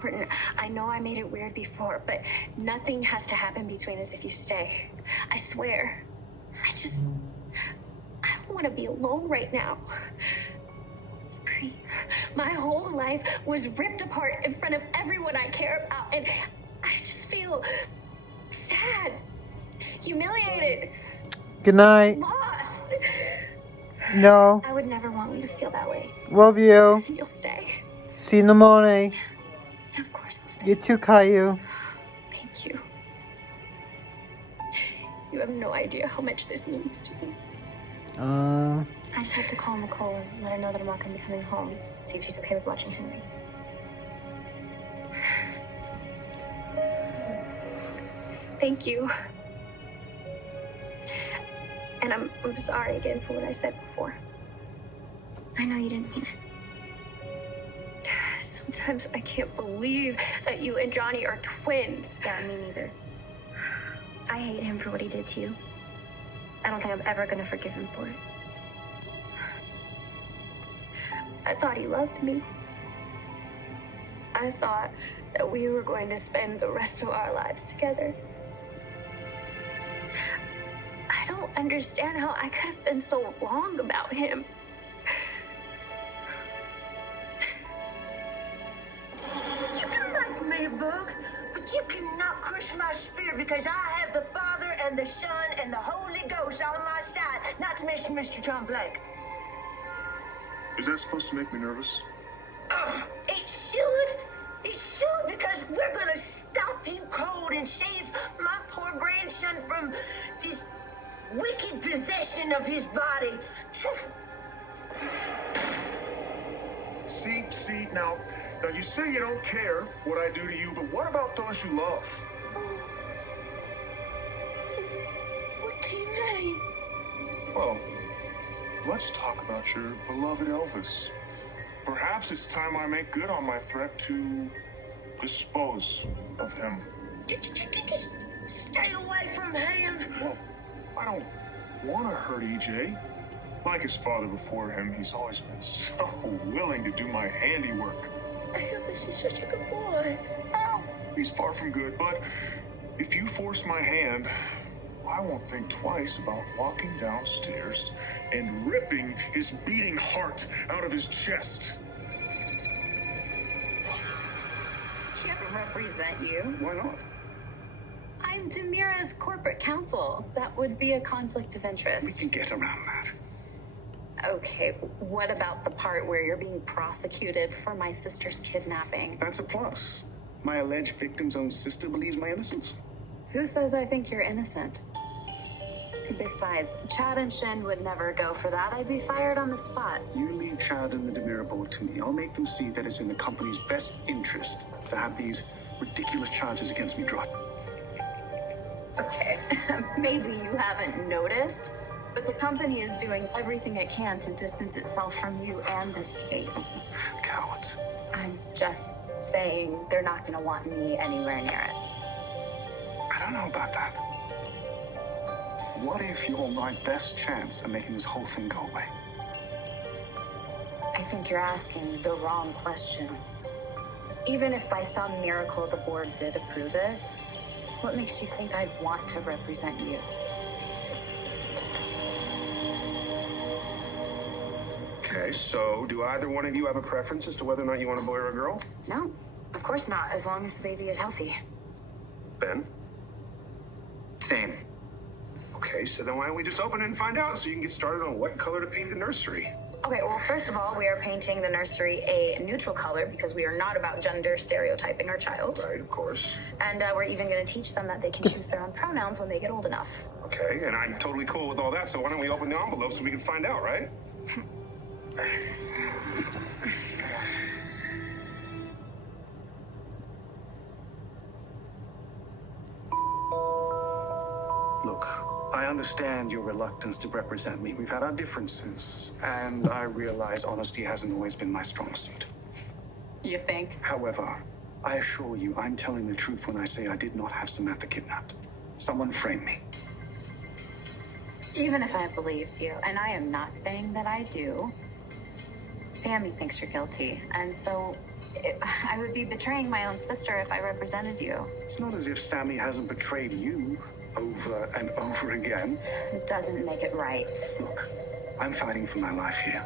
Horton, I know I made it weird before, but nothing has to happen between us if you stay. I swear. I don't want to be alone right now. My whole life was ripped apart in front of everyone I care about, and I just feel sad, humiliated. Good night. Lost. No. I would never want you to feel that way. Love you. You'll stay. See you in the morning. Of course I'll stay. You too, Caillou. Thank you. You have no idea how much this means to me. I just have to call Nicole and let her know that I'm not going to be coming home. See if she's okay with watching Henry. Thank you. And I'm sorry again for what I said before. I know you didn't mean it. Sometimes I can't believe that you and Johnny are twins. Yeah, me neither. I hate him for what he did to you. I don't think I'm ever going to forgive him for it. I thought he loved me. I thought that we were going to spend the rest of our lives together. I don't understand how I could have been so wrong about him. You can like me, Bug, but you cannot crush my spirit because I have the Father and the Son and the Holy Ghost on my side, not to mention Mr. John Blake. Is that supposed to make me nervous? It should. It should, because we're gonna stop you cold and save my poor grandson from this wicked possession of his body. See, now you say you don't care what I do to you, but what about those you love? What do you mean? Well, let's talk about your beloved Elvis. Perhaps it's time I make good on my threat to dispose of him. Just stay away from him. Well, I don't want to hurt EJ. Like his father before him, he's always been so willing to do my handiwork. Elvis is such a good boy. Well, he's far from good, but if you force my hand, I won't think twice about walking downstairs and ripping his beating heart out of his chest. I can't represent you. Why not? I'm Demira's corporate counsel. That would be a conflict of We interest. can get around that. Okay, what about the part where you're being prosecuted for my sister's kidnapping? That's a plus. My alleged victim's own sister believes my innocence. Who says I think you're innocent? Besides, Chad and Shin would never go for that. I'd be fired on the spot. You leave Chad and the Demira board to me. I'll make them see that it's in the company's best interest to have these ridiculous charges against me dropped. Okay, maybe you haven't noticed, but the company is doing everything it can to distance itself from you and this case. Cowards. I'm just saying they're not going to want me anywhere near it. I don't know about that. What if you're my best chance at making this whole thing go away? I think you're asking the wrong question. Even if by some miracle the board did approve it, what makes you think I'd want to represent you? Okay, so do either one of you have a preference as to whether or not you want a boy or a girl? No, of course not, as long as the baby is healthy. Ben? Same. Okay, so then why don't we just open it and find out so you can get started on what color to paint the nursery? Okay, well, first of all, we are painting the nursery a neutral color because we are not about gender stereotyping our child. Right, of course. And we're even going to teach them that they can choose their own pronouns when they get old enough. Okay, and I'm totally cool with all that, so why don't we open the envelope so we can find out, right? Look, I understand your reluctance to represent me. We've had our differences, and I realize honesty hasn't always been my strong suit. You think? However, I assure you, I'm telling the truth when I say I did not have Samantha kidnapped. Someone framed me. Even if I believed you, and I am not saying that I do, Sammy thinks you're guilty. And so I would be betraying my own sister if I represented you. It's not as if Sammy hasn't betrayed you over and over again. It doesn't make it right. Look, I'm fighting for my life here.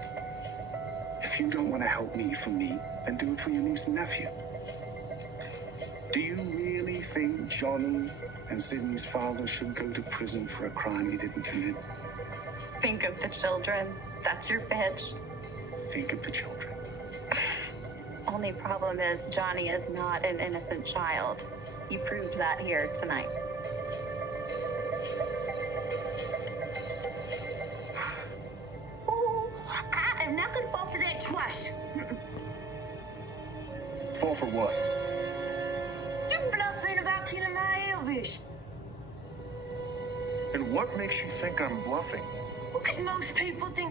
If you don't want to help me for me, then do it for your niece and nephew. Do you really think Johnny and Sydney's father should go to prison for a crime he didn't commit? Think of the children. That's your bitch. Think of the children. Only problem is Johnny is not an innocent child. You proved that here tonight. Ooh, I am not gonna fall for that twice. Fall for what? You're bluffing about killing my Elvis. And what makes you think I'm bluffing? Well, 'cause most people think